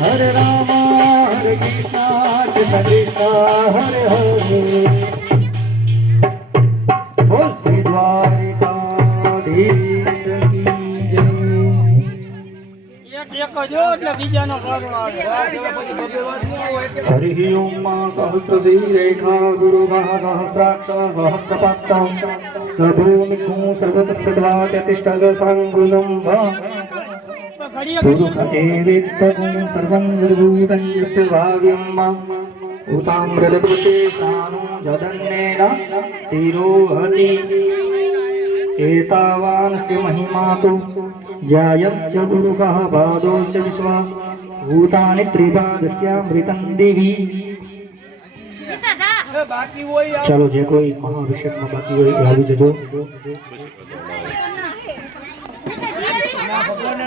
हरे राम हरे कृष्ण हर रा हरि ओम रेखा गुरु महा सहत्र प्रोमिथो सता चङु एवेत्तगुं सर्वं निर्भूतं यस्य भाव्यं मा उताम्रदृशे सानु जदन्नेन तिरोहति एतावानस्य महिमा तु जायश्च गुरुकः पादोस्य विश्वा भूतानि त्रिपादस्यामृतं दिवि ચાલો જે કોઈ મહાઅભિષેકમાં બાકી હોય એ આવી જજો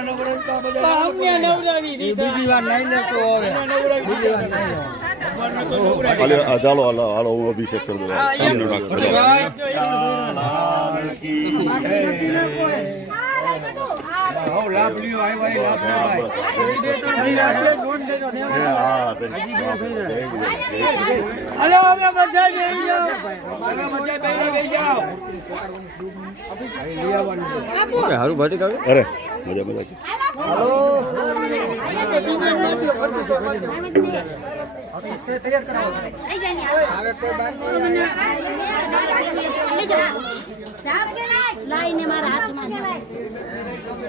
અમને નવરાવી દીધા. હાલે આ ચાલો હાલો હાલો હું અભિષેક કરી. દઉં અરે મજા મજા છે. લાઈને મારા હાથમાં જાય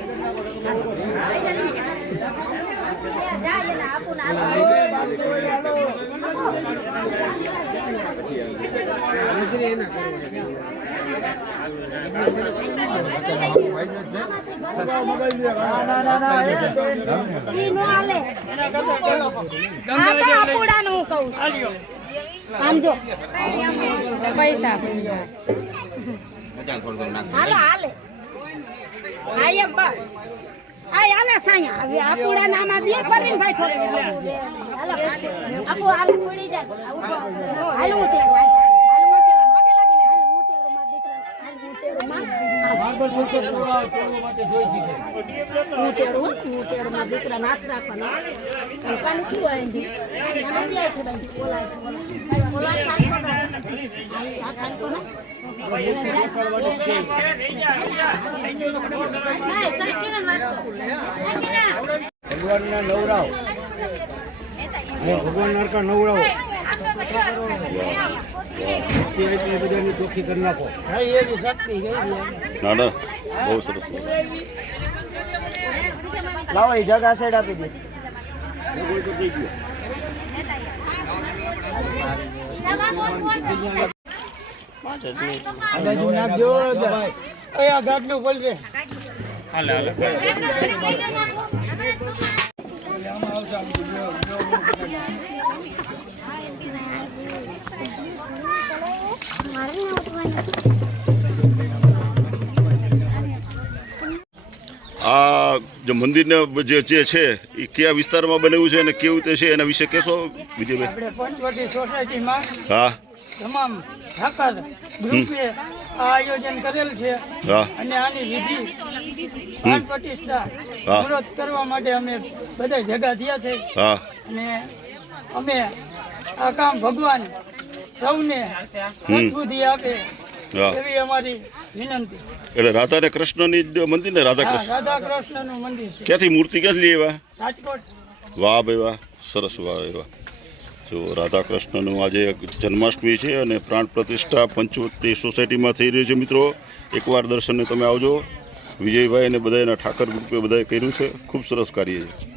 પૈસા હાલો હાલે હા બસ આ હાલે સાયા હવે આપુડા નાના દે કરીને ભાઈ બોલાય બોલાય બોલાય આ ખાન કોના ભગવાનના નવરાવ ભગવાન નરકા નવરાવો તે એટલે બધાની ચોખ્ખી કરી નાખો. શક્તિ ના ના બહુ સરસ. લાવો એ જગા સાઈડ આપી દે. આ એ આ જે મંદિરને જે જે છે એ કયા વિસ્તારમાં બનેલું છે અને કેવું તે છે એના વિશે કહેશો વિજયભાઈ? પંચવટી સોસાયટીમાં હા. તમામ ઠાકર ગ્રુપે આ આયોજન કરેલ છે. અને આની વિધિ પ્રાણ પ્રતિષ્ઠા. કરવા માટે અમે બધા ભેગા થયા છે. હા. અને અમે આ કામ ભગવાન સૌને સદબુદ્ધિ આપે એવી અમારી વિનંતી. એટલે રાધા ને કૃષ્ણની ની મંદિર ને રાધા કૃષ્ણ. રાધા કૃષ્ણનું મંદિર છે. ક્યાંથી મૂર્તિ ક્યાંથી લઈ આવ્યા રાજકોટ. વાહ ભાઈ વાહ સરસ વાહ વાહ. જો રાધા કૃષ્ણનું આજે જન્માષ્ટમી છે અને પ્રાણ પ્રતિષ્ઠા પંચવટી સોસાયટીમાં થઈ રહી છે મિત્રો. એકવાર દર્શનને તમે આવજો. વિજયભાઈ અને બધાના ઠાકર ગ્રુપે બધાએ કર્યું છે. ખૂબ સરસ કાર્ય છે.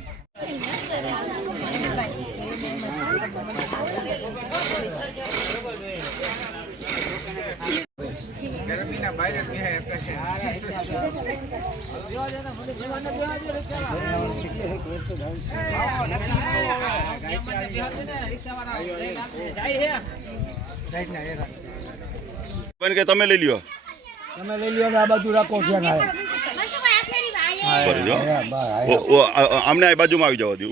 બેન કે તમે લઈ લ્યો. તમે લઈ લ્યો ને આ બાજુ રાખો ઓ આ- આ- આમને આ બાજુમાં આવી જવા દઉં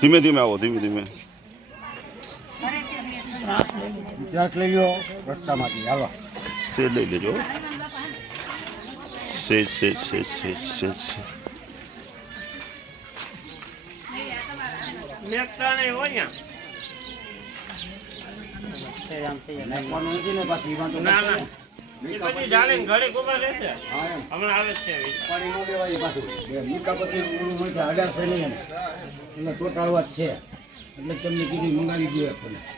ધીમે ધીમે આવો ધીમે ધીમે. ત્યાં લઈ લો રસ્તામાંથી. હાલો. સેજ લઈ લેજો. સેજ સેજ સેજ સેજ સેજ ચોટાડવા જ છે એટલે તમને કીધું મંગાવી દઉં આપણને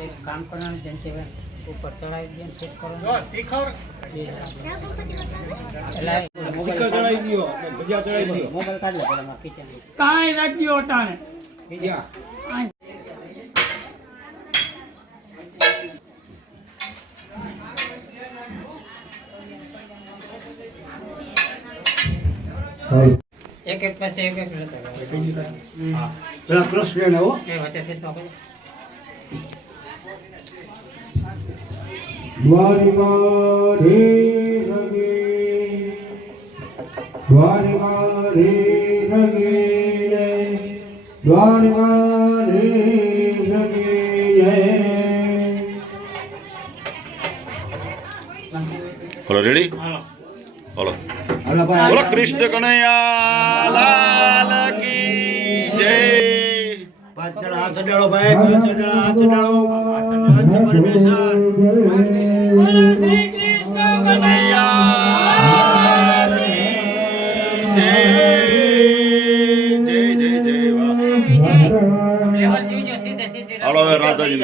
એક કામ કરવાનું જેમ કે ઉપર ચડાવી દે ફિટ દો મોબાઈલ કાઢ લે કિચન કાંઈ રાખી દો ટાણે એક એક પાસે એક એક લેતા હા. પેલા કૃષ્ણ એવો વચ્ચે ફિટમાં કરો હલો રેડી હાલો હલો હાલો ભાઈ બોલો કૃષ્ણ કનૈયા લાલ કી જય પાંચ જણા હાથ અડાડો ભાઈ પાંચ જણા હાથ અડાડો પાંચ પરમેશ્વર હાલો હવે રાધાજી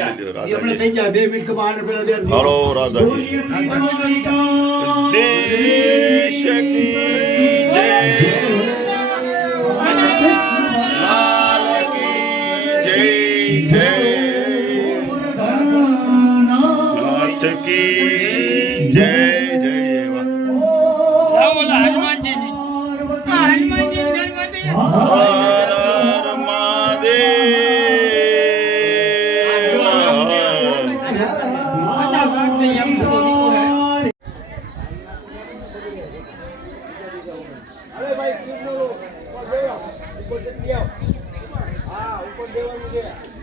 હાલો રાધાજી દેશ કી હર હર મહાદેવ ઉપર દેવાનું છે